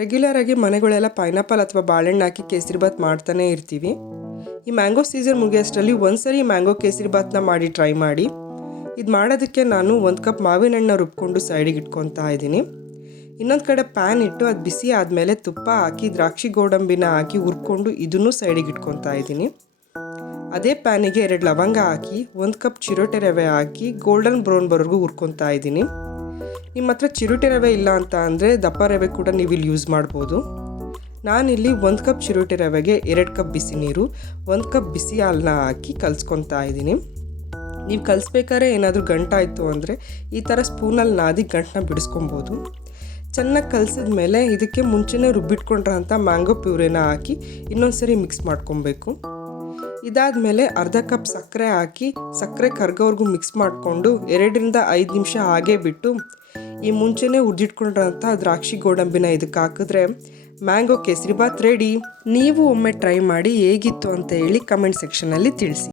Regular ಆಗಿ ಮನೆಗಳೆಲ್ಲ pineapple ಅಥವಾ ಬಾಳೆಹಣ್ಣು ಹಾಕಿ ಕೇಸರಿಬಾತ್ ಮಾಡ್ತಾನೆ ಇರ್ತೀವಿ. ಈ ಮ್ಯಾಂಗೋ ಸೀಸನ್ ಮುಗಿಯೋಷ್ಟರಲ್ಲಿ ಒಂದ್ಸರಿ ಮ್ಯಾಂಗೋ ಕೇಸರಿಬಾತ್ನ ಮಾಡಿ ಟ್ರೈ ಮಾಡಿ. ಇದು ಮಾಡೋದಕ್ಕೆ ನಾನು 1 ಕಪ್ ಮಾವಿನ ಹಣ್ಣು ರುಬ್ಕೊಂಡು ಸೈಡಿಗೆ ಇಟ್ಕೊತಾ ಇದ್ದೀನಿ. ಇನ್ನೊಂದು ಕಡೆ ಪ್ಯಾನ್ ಇಟ್ಟು ಅದು ಬಿಸಿ ಆದಮೇಲೆ ತುಪ್ಪ ಹಾಕಿ ದ್ರಾಕ್ಷಿ ಗೋಡಂಬಿನ ಹಾಕಿ ಹುರ್ಕೊಂಡು ಇದನ್ನು ಸೈಡಿಗೆ ಇಟ್ಕೊತಾ ಇದ್ದೀನಿ. ಅದೇ ಪ್ಯಾನಿಗೆ 2 ಲವಂಗ ಹಾಕಿ 1 ಕಪ್ ಚಿರೋಟೆ ರವೆ ಹಾಕಿ ಗೋಲ್ಡನ್ ಬ್ರೌನ್ ಬರೋವರೆಗೂ ಹುರ್ಕೊತಾ ಇದ್ದೀನಿ. ನಿಮ್ಮ ಹತ್ರ ಚಿರೋಟೆ ರವೆ ಇಲ್ಲ ಅಂತ ಅಂದರೆ ದಪ್ಪ ರವೆ ಕೂಡ ನೀವು ಇಲ್ಲಿ ಯೂಸ್ ಮಾಡ್ಬೋದು. ನಾನಿಲ್ಲಿ 1 ಕಪ್ ಚಿರೋಟೆ ರವೆಗೆ 2 ಕಪ್ ಬಿಸಿ ನೀರು 1 ಕಪ್ ಬಿಸಿ ಹಾಲನ್ನ ಹಾಕಿ ಕಲಿಸ್ಕೊತಾ ಇದ್ದೀನಿ. ನೀವು ಕಲಿಸ್ಬೇಕಾದ್ರೆ ಏನಾದರೂ ಗಂಟಾಯಿತು ಅಂದರೆ ಈ ಥರ ಸ್ಪೂನಲ್ಲಿ ನಾದಿ ಗಂಟನ್ನ ಬಿಡಿಸ್ಕೊಬೋದು. ಚೆನ್ನಾಗಿ ಕಲಿಸಿದ ಮೇಲೆ ಇದಕ್ಕೆ ಮುಂಚೆನೇ ರುಬ್ಬಿಟ್ಕೊಂಡ್ರೆ ಅಂತ ಮ್ಯಾಂಗೋ ಪ್ಯೂರೆನ ಹಾಕಿ ಇನ್ನೊಂದು ಸರಿ ಮಿಕ್ಸ್ ಮಾಡ್ಕೊಬೇಕು. ಇದಾದಮೇಲೆ ಅರ್ಧ ಕಪ್ ಸಕ್ಕರೆ ಹಾಕಿ ಸಕ್ಕರೆ ಕರ್ಗೋವರೆಗೂ ಮಿಕ್ಸ್ ಮಾಡಿಕೊಂಡು 2ರಿಂದ 5 ನಿಮಿಷ ಹಾಗೇ ಬಿಟ್ಟು ಈ ಮುಂಚೆನೇ ಹುರಿದಿಟ್ಕೊಂಡ್ರಂಥ ದ್ರಾಕ್ಷಿ ಗೋಡಂಬಿನ ಇದಕ್ಕೆ ಹಾಕಿದ್ರೆ ಮ್ಯಾಂಗೋ ಕೇಸರಿಬಾತ್ ರೆಡಿ. ನೀವು ಒಮ್ಮೆ ಟ್ರೈ ಮಾಡಿ ಹೇಗಿತ್ತು ಅಂತ ಹೇಳಿ ಕಮೆಂಟ್ ಸೆಕ್ಷನಲ್ಲಿ ತಿಳಿಸಿ.